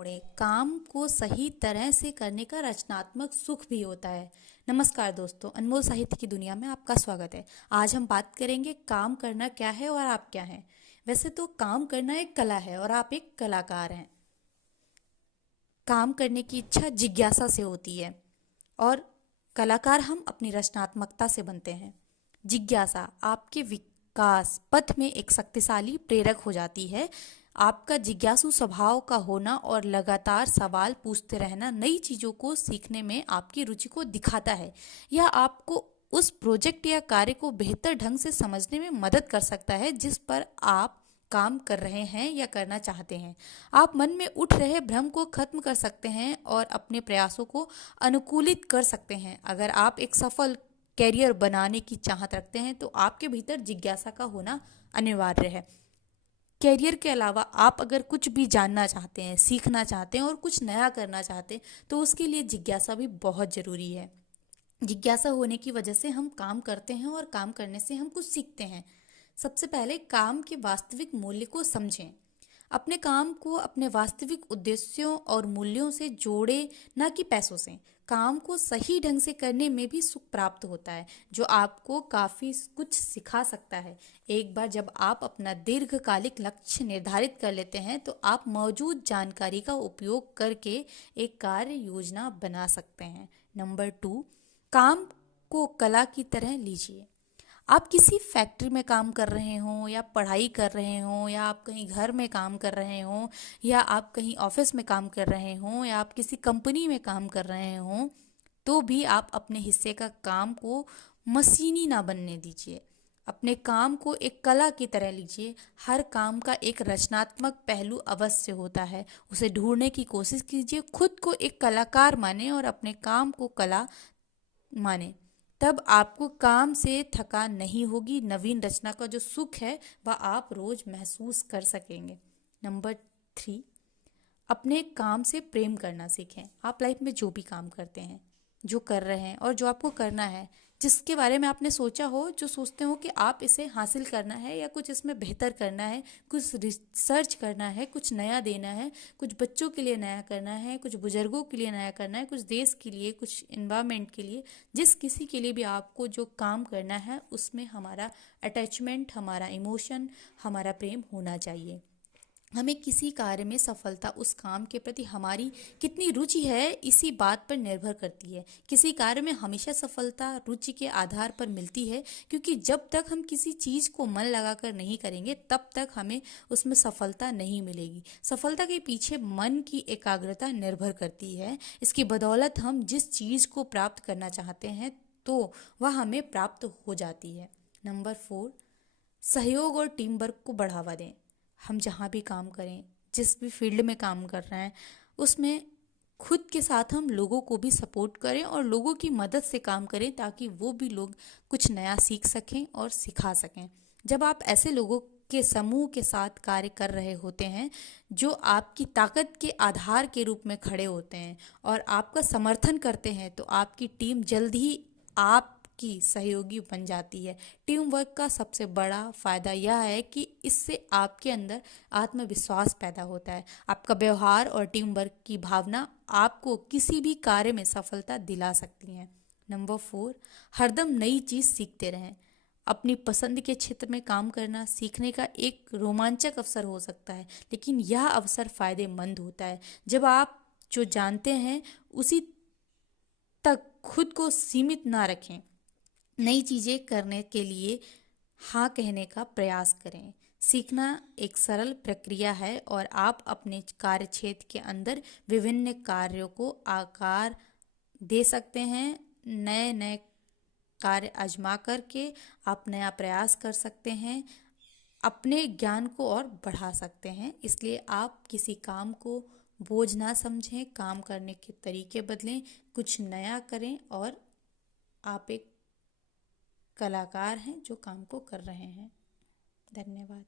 जोड़े काम को सही तरह से करने का रचनात्मक सुख भी होता है। नमस्कार दोस्तों, अनमोल साहित्य की दुनिया में आपका स्वागत है। आज हम बात करेंगे काम करना क्या है और आप क्या हैं। वैसे तो काम करना एक कला है और आप एक कलाकार हैं। काम करने की इच्छा जिज्ञासा से होती है और कलाकार हम अपनी रचनात्मकता से बनते हैं। जिज्ञासा आपके विकास पथ में एक शक्तिशाली प्रेरक हो जाती है। आपका जिज्ञासु स्वभाव का होना और लगातार सवाल पूछते रहना नई चीज़ों को सीखने में आपकी रुचि को दिखाता है। यह आपको उस प्रोजेक्ट या कार्य को बेहतर ढंग से समझने में मदद कर सकता है जिस पर आप काम कर रहे हैं या करना चाहते हैं। आप मन में उठ रहे भ्रम को खत्म कर सकते हैं और अपने प्रयासों को अनुकूलित कर सकते हैं। अगर आप एक सफल कैरियर बनाने की चाहत रखते हैं तो आपके भीतर जिज्ञासा का होना अनिवार्य है। कैरियर के अलावा आप अगर कुछ भी जानना चाहते हैं, सीखना चाहते हैं और कुछ नया करना चाहते हैं तो उसके लिए जिज्ञासा भी बहुत ज़रूरी है। जिज्ञासा होने की वजह से हम काम करते हैं और काम करने से हम कुछ सीखते हैं। सबसे पहले काम के वास्तविक मूल्य को समझें। अपने काम को अपने वास्तविक उद्देश्यों और मूल्यों से जोड़े, न कि पैसों से। काम को सही ढंग से करने में भी सुख प्राप्त होता है जो आपको काफ़ी कुछ सिखा सकता है। एक बार जब आप अपना दीर्घकालिक लक्ष्य निर्धारित कर लेते हैं तो आप मौजूद जानकारी का उपयोग करके एक कार्य योजना बना सकते हैं। नंबर 2, काम को कला की तरह लीजिए। आप किसी फैक्ट्री में काम कर रहे हों या पढ़ाई कर रहे हों या आप कहीं घर में काम कर रहे हों या आप कहीं ऑफिस में काम कर रहे हों या आप किसी कंपनी में काम कर रहे हों, तो भी आप अपने हिस्से का काम को मशीनी ना बनने दीजिए। अपने काम को एक कला की तरह लीजिए। हर काम का एक रचनात्मक पहलू अवश्य होता है, उसे ढूंढने की कोशिश कीजिए। खुद को एक कलाकार माने और अपने काम को कला माने। तब आपको काम से थकान नहीं होगी। नवीन रचना का जो सुख है वह आप रोज महसूस कर सकेंगे। नंबर 3, अपने काम से प्रेम करना सीखें। आप लाइफ में जो भी काम करते हैं, जो कर रहे हैं और जो आपको करना है, जिसके बारे में आपने सोचा हो, जो सोचते हो कि आप इसे हासिल करना है या कुछ इसमें बेहतर करना है, कुछ रिसर्च करना है, कुछ नया देना है, कुछ बच्चों के लिए नया करना है, कुछ बुजुर्गों के लिए नया करना है, कुछ देश के लिए, कुछ इन्वायरमेंट के लिए, जिस किसी के लिए भी आपको जो काम करना है उसमें हमारा अटैचमेंट, हमारा इमोशन, हमारा प्रेम होना चाहिए। हमें किसी कार्य में सफलता उस काम के प्रति हमारी कितनी रुचि है इसी बात पर निर्भर करती है। किसी कार्य में हमेशा सफलता रुचि के आधार पर मिलती है, क्योंकि जब तक हम किसी चीज़ को मन लगाकर नहीं करेंगे तब तक हमें उसमें सफलता नहीं मिलेगी। सफलता के पीछे मन की एकाग्रता निर्भर करती है। इसकी बदौलत हम जिस चीज़ को प्राप्त करना चाहते हैं तो वह हमें प्राप्त हो जाती है। नंबर 4, सहयोग और टीम वर्क को बढ़ावा दें। हम जहाँ भी काम करें, जिस भी फील्ड में काम कर रहे हैं, उसमें खुद के साथ हम लोगों को भी सपोर्ट करें और लोगों की मदद से काम करें ताकि वो भी लोग कुछ नया सीख सकें और सिखा सकें। जब आप ऐसे लोगों के समूह के साथ कार्य कर रहे होते हैं जो आपकी ताकत के आधार के रूप में खड़े होते हैं और आपका समर्थन करते हैं, तो आपकी टीम जल्द ही आपकी सहयोगी बन जाती है। टीम वर्क का सबसे बड़ा फायदा यह है कि इससे आपके अंदर आत्मविश्वास पैदा होता है। आपका व्यवहार और टीम वर्क की भावना आपको किसी भी कार्य में सफलता दिला सकती है। नंबर 4, हरदम नई चीज़ सीखते रहें। अपनी पसंद के क्षेत्र में काम करना सीखने का एक रोमांचक अवसर हो सकता है, लेकिन यह अवसर फायदेमंद होता है जब आप जो जानते हैं उसी तक खुद को सीमित ना रखें। नई चीज़ें करने के लिए हाँ कहने का प्रयास करें। सीखना एक सरल प्रक्रिया है और आप अपने कार्यक्षेत्र के अंदर विभिन्न कार्यों को आकार दे सकते हैं। नए नए कार्य आजमा करके आप नया प्रयास कर सकते हैं, अपने ज्ञान को और बढ़ा सकते हैं। इसलिए आप किसी काम को बोझ ना समझें, काम करने के तरीके बदलें, कुछ नया करें और आप एक कलाकार हैं जो काम को कर रहे हैं। धन्यवाद।